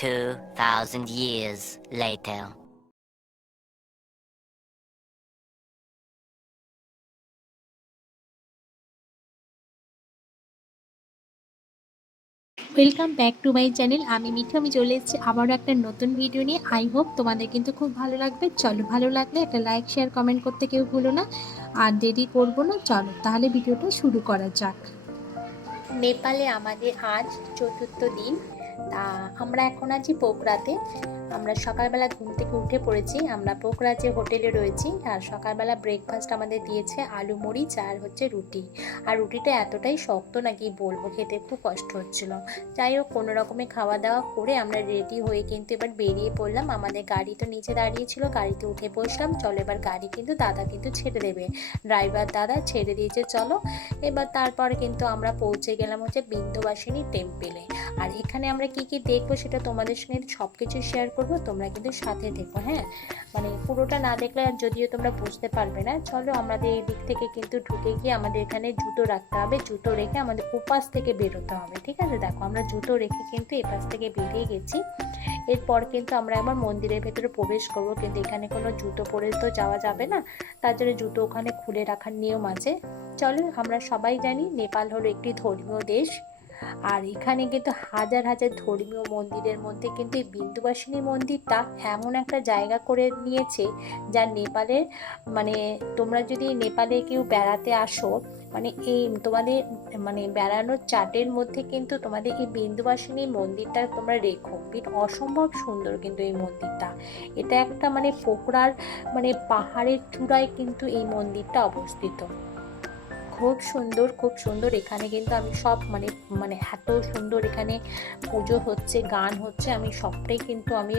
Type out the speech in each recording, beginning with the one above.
2,000 years later. Welcome back to my channel. আমি মিঠু, আমি চলে এসেছি আবারও একটা নতুন ভিডিও নিয়ে। আই হোপ তোমাদের কিন্তু খুব ভালো লাগবে। চলো, ভালো লাগলে একটা লাইক শেয়ার কমেন্ট করতে কেউ ভুলো না। আর দেরি করবো না, চলো তাহলে ভিডিওটা শুরু করা যাক। নেপালে আমাদের আজ চতুর্থ দিন। তা আমরা এখন আছি পোখরাতে। আমরা সকালবেলা ঘুম থেকে উঠে পড়েছি। আমরা পোখরা যে হোটেলে রয়েছি, আর সকালবেলা ব্রেকফাস্ট আমাদের দিয়েছে আলু মরিচ আর হচ্ছে রুটি। আর রুটিটা এতটাই শক্ত নাকি বলবো, খেতে খুব কষ্ট হচ্ছিল। যাই হোক, কোনো রকমে খাওয়া দাওয়া করে আমরা রেডি হয়ে কিন্তু এবার বেরিয়ে পড়লাম। আমাদের গাড়ি তো নিচে দাঁড়িয়েছিল, গাড়িতে উঠে বসলাম। চলো, এবার গাড়ি কিন্তু দাদা কিন্তু ছেড়ে দেবে, ড্রাইভার দাদা ছেড়ে দিয়েছে। চলো এবার তারপর কিন্তু আমরা পৌঁছে গেলাম হচ্ছে বিন্ধ্যবাসিনী টেম্পেলে। আর এখানে আমরা কি কি দেখবো সেটা তোমাদের সঙ্গে সব কিছু শেয়ার করবো, তোমরা কিন্তু সাথে দেখো। হ্যাঁ, মানে পুরোটা না দেখলে আর যদিও তোমরা বুঝতে পারবে না। চলো, আমাদের এই দিক থেকে কিন্তু ঢুকে গিয়ে আমাদের এখানে জুতো রাখতে হবে। জুতো রেখে আমাদের ওপাশ থেকে বেরোতে হবে, ঠিক আছে? দেখো, আমরা জুতো রেখে কিন্তু এপাশ থেকে বেরিয়ে গেছি। এরপর কিন্তু আমরা একবার মন্দিরের ভেতরে প্রবেশ করবো, কিন্তু এখানে কোনো জুতো পরে তো যাওয়া যাবে না, তার জন্য জুতো ওখানে খুলে রাখার নিয়ম আছে। চলো, আমরা সবাই জানি নেপাল হলো একটি ধর্মীয় দেশ। আর এখানে কিন্তু হাজার হাজার ধর্মীয় মন্দিরের মধ্যে কিন্তু এই বিন্দুবাসিনী মন্দিরটা এমন একটা জায়গা করে নিয়েছে, যা নেপালের, মানে তোমরা যদি নেপালে কেউ বেড়াতে আসো, মানে এই তোমাদের মানে বেড়ানোর চার্টের মধ্যে কিন্তু তোমাদের এই বিন্দুবাসিনী মন্দিরটা তোমরা রেখো। অসম্ভব সুন্দর কিন্তু এই মন্দিরটা। এটা একটা মানে পোখরার মানে পাহাড়ের চূড়ায় কিন্তু এই মন্দিরটা অবস্থিত। খুব সুন্দর, খুব সুন্দর। এখানে কিন্তু আমি সব মানে মানে এত সুন্দর এখানে পুজো হচ্ছে, গান হচ্ছে, আমি সবটাই কিন্তু আমি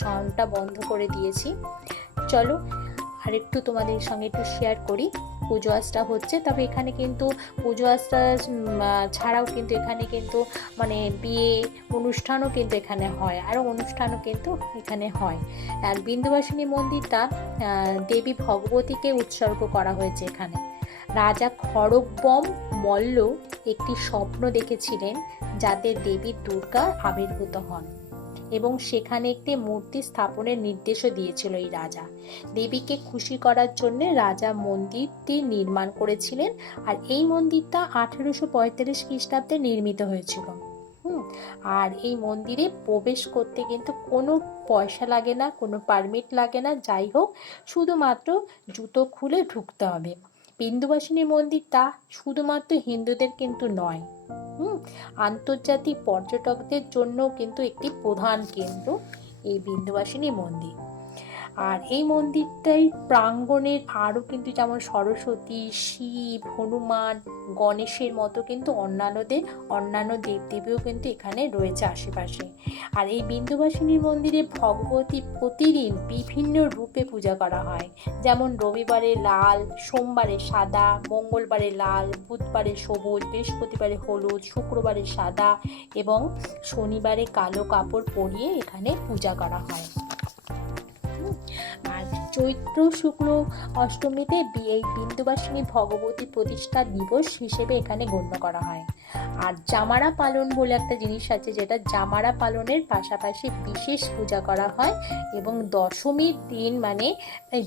সাউন্ডটা বন্ধ করে দিয়েছি। চলো আর একটু তোমাদের সঙ্গে একটু শেয়ার করি। পুজো আচরা হচ্ছে, তবে এখানে কিন্তু পুজো আচরা ছাড়াও কিন্তু এখানে কিন্তু মানে বিয়ে অনুষ্ঠানও কিন্তু এখানে হয়, আরও অনুষ্ঠানও কিন্তু এখানে হয়। আর বিন্দুবাসিনী মন্দিরটা দেবী ভগবতীকে উৎসর্গ করা হয়েছে এখানে। রাজা খড়গবম মল্ল একটি স্বপ্ন দেখেছিলেন, যাতে দেবী দুর্গা আবির্ভূত হন, এবং সেখানে একটি মূর্তি স্থাপনের নির্দেশও দিয়েছিল এই রাজা। দেবীকে খুশি করার জন্য রাজা মন্দিরটি নির্মাণ করেছিলেন। আর এই মন্দিরটা 1835 খ্রিস্টাব্দে নির্মিত হয়েছিল। আর এই মন্দিরে প্রবেশ করতে কিন্তু কোনো পয়সা লাগে না, কোনো পারমিট লাগে না। যাই হোক, শুধুমাত্র জুতো খুলে ঢুকতে হবে। বিন্দুবাসিনী মন্দিরটা শুধুমাত্র হিন্দুদের কিন্তু নয়, আন্তর্জাতিক পর্যটকদের জন্য কিন্তু একটি প্রধান কেন্দ্র এই বিন্দুবাসিনী মন্দির। আর এই মন্দিরটাই প্রাঙ্গণের আরও কিন্তু যেমন সরস্বতী, শিব, হনুমান, গণেশের মতো কিন্তু অন্যান্য দেবদেবীও কিন্তু এখানে রয়েছে আশেপাশে। আর এই বিন্দুবাসিনী মন্দিরে ভগবতী প্রতিদিন বিভিন্ন রূপে পূজা করা হয়, যেমন রবিবারে লাল, সোমবারে সাদা, মঙ্গলবারে লাল, বুধবারে সবুজ, বৃহস্পতিবারে হলুদ, শুক্রবারে সাদা এবং শনিবারে কালো কাপড় পরিয়ে এখানে পূজা করা হয়। আর চৈত্র শুক্ল অষ্টমীতে এই বিন্দুবাসিনী ভগবতী প্রতিষ্ঠা দিবস হিসেবে এখানে গণ্য করা হয়। আর জামারা পালন বলে একটা জিনিস আছে, যেটা জামারা পালনের পাশাপাশি বিশেষ পূজা করা হয়। এবং দশমীর দিন, মানে এই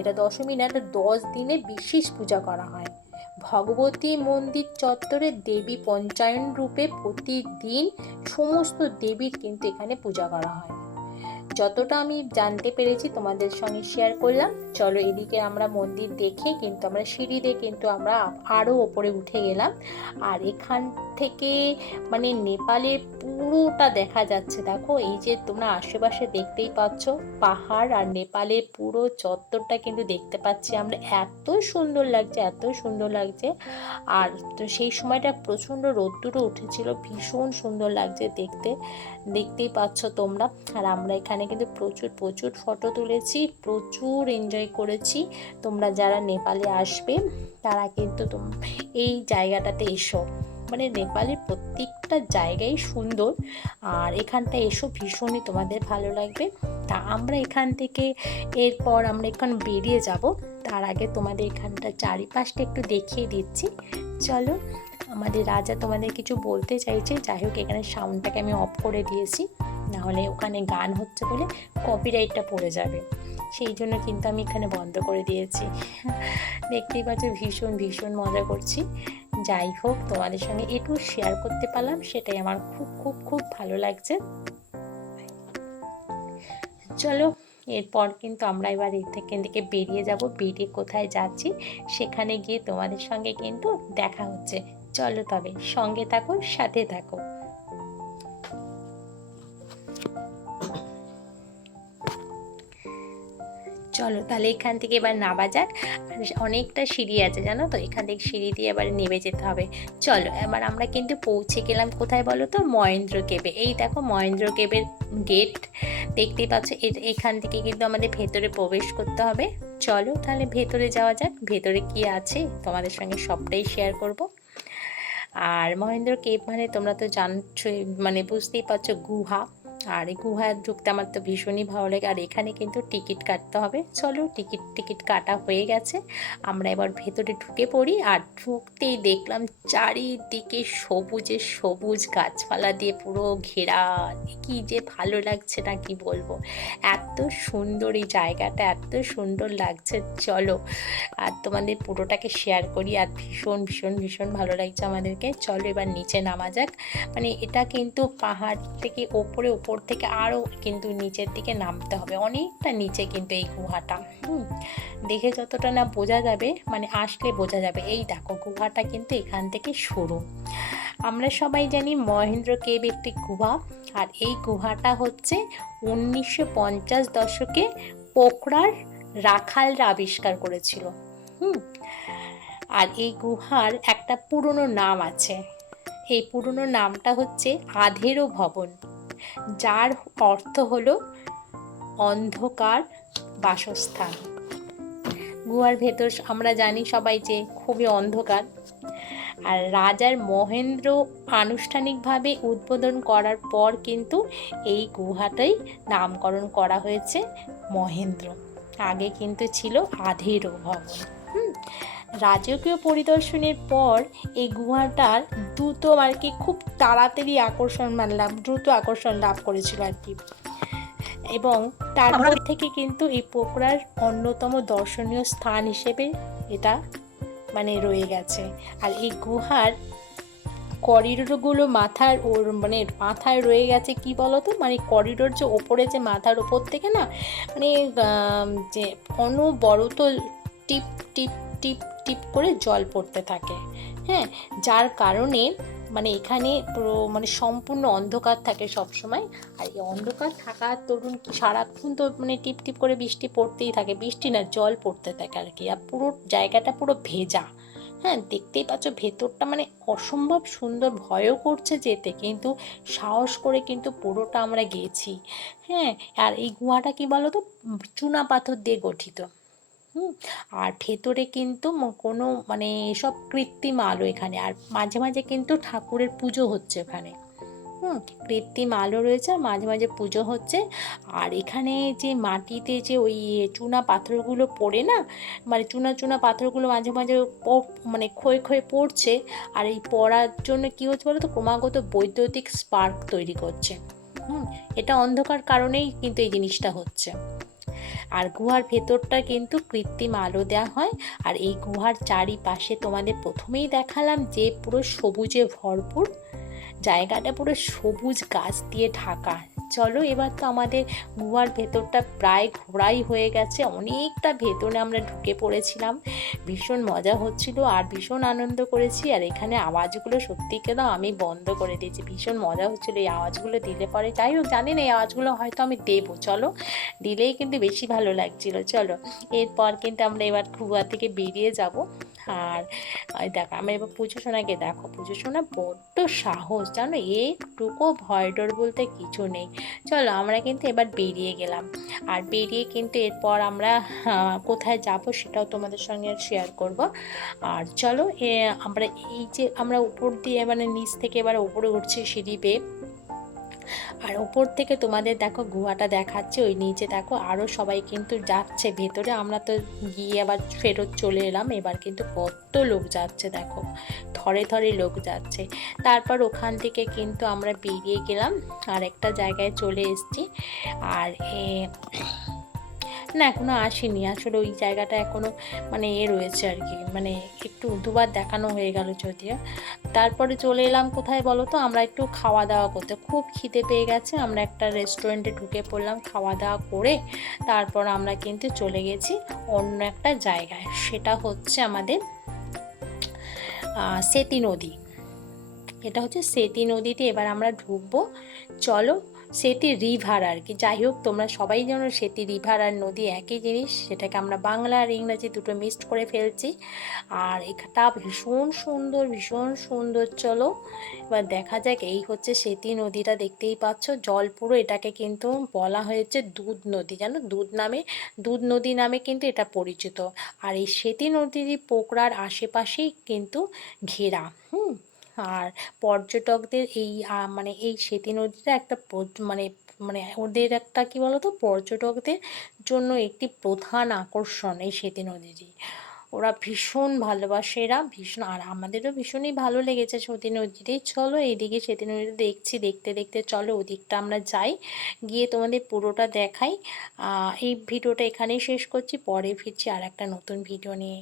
এটা দশমী না, এটা 10 দিনে বিশেষ পূজা করা হয়। ভগবতী মন্দির চত্বরে দেবী পঞ্চায়ন রূপে প্রতিদিন সমস্ত দেবীর কিন্তু এখানে পূজা করা হয়। যতটা আমি জানতে পেরেছি তোমাদের সঙ্গে শেয়ার করলাম। চলো, এদিকে আমরা মন্দির দেখে কিন্তু আমরা সিঁড়ি দিয়ে কিন্তু আমরা আরও ওপরে উঠে গেলাম। আর এখান থেকে মানে নেপালের পুরোটা দেখা যাচ্ছে। দেখো, এই যে তোমরা আশেপাশে দেখতেই পাচ্ছ পাহাড়, আর নেপালের পুরো চত্বরটা কিন্তু দেখতে পাচ্ছি আমরা। এত সুন্দর লাগছে, এত সুন্দর লাগছে। আর তো সেই সময়টা প্রচণ্ড রোদ্দুরও উঠেছিল, ভীষণ সুন্দর লাগছে দেখতে, দেখতেই পাচ্ছ তোমরা। আর আমরা এখানে কিন্তু প্রচুর প্রচুর ফটো তুলেছি, প্রচুর এনজয় করেছি। তোমরা যারা নেপালে আসবে তারা কিন্তু এই জায়গাটাতে এসো, মানে নেপালের প্রত্যেকটা জায়গাই সুন্দর। আর এখানটা এসো, ভীষণই তোমাদের ভালো লাগবে। তা আমরা এখান থেকে এরপর আমরা এখন বেরিয়ে যাব। তার আগে তোমাদের এখানটা চারিপাশটা একটু দেখিয়ে দিচ্ছি। চলো, আমাদের রাজা তোমাদের কিছু বলতে চাইছে। যাই হোক, এখানে সাউন্ডটাকে আমি অফ করে দিয়েছি। নাহলে ওখানে গান হচ্ছে বলে কপিরাইটটা পড়ে যাবে, সেই জন্য কিন্তু আমি এখানে বন্ধ করে দিয়েছি। দেখতেই পাচ্ছ ভীষণ ভীষণ মজা করছি। যাই হোক, তোমাদের সঙ্গে একটু শেয়ার করতে পারলাম, সেটাই আমার খুব খুব খুব ভালো লাগছে। চলো, এরপর কিন্তু আমরা এবার এখান থেকে বেরিয়ে যাব। বেরিয়ে কোথায় যাচ্ছি সেখানে গিয়ে তোমাদের সঙ্গে কিন্তু দেখা হচ্ছে। চলো তবে সঙ্গে থাকো, সাথে থাকো। চলো তাহলে এখান থেকে এবার নামা যাক। আর অনেকটা সিঁড়ি আছে জানো তো, এখান থেকে সিঁড়ি দিয়ে এবার নেমে যেতে হবে। চলো এবার আমরা কিন্তু পৌঁছে গেলাম কোথায় বলো তো, মহেন্দ্র কেবে। এই দেখো মহেন্দ্র কেবের গেট দেখতেই পাচ্ছ। এখান থেকে কিন্তু আমাদের ভেতরে প্রবেশ করতে হবে। চলো তাহলে ভেতরে যাওয়া যাক। ভেতরে কি আছে তোমাদের সঙ্গে সবটাই শেয়ার করব। আর মহেন্দ্র কেব মানে তোমরা তো জানছোই, মানে বুঝতেই পারছো, গুহা। আর এই গুহায় ঢুকতে আমার তো ভীষণই ভালো লাগে। আর এখানে কিন্তু টিকিট কাটতে হবে। চলো টিকিট কাটা হয়ে গেছে, আমরা এবার ভেতরে ঢুকে পড়ি। আর ঢুকতেই দেখলাম চারিদিকে সবুজে সবুজ গাছপালা দিয়ে পুরো ঘেরা। কি যে ভালো লাগছে না কি বলবো, এত সুন্দর এই জায়গাটা, এত সুন্দর লাগছে। চলো আর তোমাদের পুরোটাকে শেয়ার করি। আর ভীষণ ভীষণ ভীষণ ভালো লাগছে আমাদেরকে। চলো এবার নিচে নামা যাক। মানে এটা কিন্তু পাহাড় থেকে উপর থেকে আরও কিন্তু নিচের দিকে নামতে হবে, অনেকটা নিচে কিন্তু এই গুহাটা। দেখে যতটা না বোঝা যাবে, মানে আসলে বোঝা যাবে। এই দেখো গুহাটা কিন্তু এখান থেকে শুরু। আমরা সবাই জানি মহেন্দ্র কেব একটি গুহা। আর এই গুহাটা হচ্ছে 1950 দশকে পোখরার রাখালরা আবিষ্কার করেছিল। আর এই গুহার একটা পুরনো নাম আছে। এই পুরনো নামটা হচ্ছে আধেরো ভবন, যার অর্থ হলো অন্ধকার বাসস্থান। গুহার ভেতর আমরা জানি সবাই যে খুবই অন্ধকার। আর রাজার মহেন্দ্র আনুষ্ঠানিকভাবে উদ্বোধন করার পর কিন্তু এই গুহাটাই নামকরণ করা হয়েছে মহেন্দ্র। আগে কিন্তু ছিল আধেরো ভবন। রাজকীয় পরিদর্শনের পর এই গুহাটার দ্রুত আর কি খুব তাড়াতাড়ি দ্রুত আকর্ষণ লাভ করেছিল আর কি। এবং তারপর থেকে কিন্তু এই পোখরার অন্যতম দর্শনীয় স্থান হিসেবে এটা মানে রয়ে গেছে। আর এই গুহার করিডোরগুলো মাথায় রয়ে গেছে কি বলতো, মানে করিডোর যে ওপরে, যে মাথার ওপর থেকে না, মানে যে অনবরত টিপ টিপ টিপ টিপ করে জল পড়তে থাকে। হ্যাঁ, যার কারণে মানে এখানে পুরো মানে সম্পূর্ণ অন্ধকার থাকে সবসময়। আর এই অন্ধকার থাকার দরুন সারাক্ষণ তো মানে টিপ টিপ করে বৃষ্টি পড়তেই থাকে, বৃষ্টি না জল পড়তে থাকে আর কি। আর পুরো জায়গাটা পুরো ভেজা। হ্যাঁ, দেখতেই পাচ্ছ ভেতরটা মানে অসম্ভব সুন্দর, ভয়ও করছে যেতে, কিন্তু সাহস করে কিন্তু পুরোটা আমরা গেছি। হ্যাঁ, আর এই গুহাটা কি বলো তো, চুনা পাথর দিয়ে গঠিত। আর ভেতরে কিন্তু কোনো মানে সব কৃত্রিম আলো এখানে। আর মাঝে মাঝে কিন্তু ঠাকুরের পুজো হচ্ছে ওখানে। কৃত্রিম আলো রয়েছে, আর মাঝে মাঝে পুজো হচ্ছে। আর এখানে যে মাটিতে যে ওই চুনা পাথরগুলো পড়ে না, মানে চুনা চুনা পাথরগুলো মাঝে মাঝে মানে ক্ষয়ে ক্ষয়ে পড়ছে। আর এই পড়ার জন্য কী হচ্ছে বলো তো, ক্রমাগত বৈদ্যুতিক স্পার্ক তৈরি করছে। এটা অন্ধকার কারণেই কিন্তু এই জিনিসটা হচ্ছে। আর গুহার ভেতরটা কিন্তু কৃত্রিম আলো দেওয়া হয়। আর এই গুহার চারিপাশে তোমাদের প্রথমেই দেখালাম যে পুরো সবুজে ভরপুর, জায়গাটা পুরো সবুজ গাছ দিয়ে ঢাকা। চলো এবার তো আমাদের গুহার ভেতরটা প্রায় ঘোরাই হয়ে গেছে, অনেকটা ভেতরে আমরা ঢুকে পড়েছিলাম। ভীষণ মজা হচ্ছিল আর ভীষণ আনন্দ করেছি। আর এখানে আওয়াজগুলো সত্যি কেন আমি বন্ধ করে দিয়েছি, ভীষণ মজা হচ্ছিলো এই আওয়াজগুলো দিলে পরে। যাই হোক, জানি না এই আওয়াজগুলো হয়তো আমি দেবো, চলো দিলেই কিন্তু বেশি ভালো লাগছিল। চলো এরপর কিন্তু আমরা এবার গুহা থেকে বেরিয়ে যাব। আর দেখো আমরা এবার পুজো সোনাকে দেখো, পুজো সোনা বড্ড সাহস জানো, একটুকু ভয় ডর বলতে কিছু নেই। চলো আমরা কিন্তু এবার বেরিয়ে গেলাম। আর বেরিয়ে কিন্তু এরপর আমরা কোথায় যাব সেটাও তোমাদের সঙ্গে শেয়ার করব। আর চলো আমরা এই যে আমরা উপর দিয়ে মানে নিচ থেকে এবার উপরে উঠছি সিঁড়ি বেয়ে। আর ওপর থেকে তোমাদের দেখো গুহাটা দেখাচ্ছে, ওই নিচে দেখো আরও সবাই কিন্তু যাচ্ছে ভেতরে। আমরা তো গিয়ে আবার ফেরত চলে এলাম। এবার কিন্তু কত লোক যাচ্ছে দেখো, থরে থরে লোক যাচ্ছে। তারপর ওখান থেকে কিন্তু আমরা বেরিয়ে গেলাম, আর একটা জায়গায় চলে এসেছি। আর না এখনও আসেনি আসলে, ওই জায়গাটা এখনও মানে রয়েছে আর কি, মানে একটু দুবার দেখানো হয়ে গেল যদিও। তারপরে চলে এলাম কোথায় বলো তো, আমরা একটু খাওয়া দাওয়া করতে, খুব খিদে পেয়ে গেছে। আমরা একটা রেস্টুরেন্টে ঢুকে পড়লাম, খাওয়া দাওয়া করে তারপর আমরা কিন্তু চলে গেছি অন্য একটা জায়গায়, সেটা হচ্ছে আমাদের সেতী নদী। এটা হচ্ছে সেতী নদীতে এবার আমরা ঢুকবো। চলো, সেতী রিভার আর কি, যাই হোক তোমরা সবাই জানো সেতী রিভার আর নদী একই জিনিস, সেটাকে আমরা বাংলা আর ইংরাজি দুটো মিক্সড করে ফেলছি। আর এটা ভীষণ সুন্দর, ভীষণ সুন্দর। চলো এবার দেখা যাক। এই হচ্ছে সেতী নদীটা, দেখতেই পাচ্ছ জল পুরো, এটাকে কিন্তু বলা হয়েছে দুধ নদী, জানো দুধ নদী নামে কিন্তু এটা পরিচিত। আর এই সেতী নদীর পোকরার আশেপাশেই কিন্তু ঘেরা। আর পর্যটকদের এই মানে এই সেতী নদীটা একটা মানে মানে ওদের একটা কি বলতো, পর্যটকদের জন্য একটি প্রধান আকর্ষণ এই সেতী নদীটি। ওরা ভীষণ ভালোবাসে, এরা ভীষণ, আর আমাদেরও ভীষণই ভালো লেগেছে সেতী নদীটি। চলো এইদিকে সেতী নদীটা দেখছি, দেখতে দেখতে চলো ওদিকটা আমরা যাই, গিয়ে তোমাদের পুরোটা দেখাই। এই ভিডিওটা এখানেই শেষ করছি, পরে ফিরছি আর একটা নতুন ভিডিও নিয়ে।